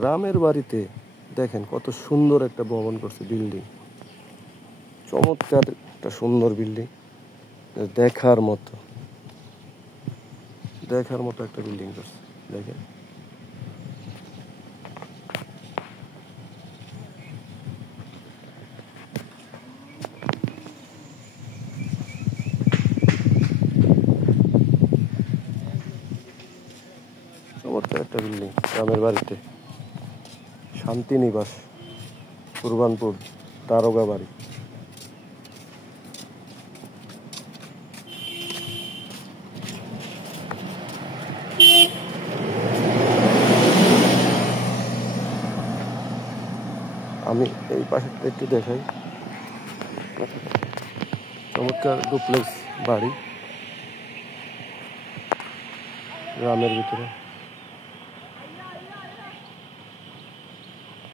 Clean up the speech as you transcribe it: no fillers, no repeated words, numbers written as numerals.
গ্রামের বাড়িতে দেখেন কত সুন্দর একটা ভবন করছে, বিল্ডিং, চমৎকার একটা সুন্দর বিল্ডিং, দেখার মতো একটা বিল্ডিং করছে। দেখেন চমৎকার একটা বিল্ডিং গ্রামের বাড়িতে। শান্তিনিবাস, কুরবানপুর, দারোগা বাড়ি। আমি এই পাশেরটা একটু দেখাই। চমৎকার ডুপ্লেক্স বাড়ি গ্রামের ভিতরে।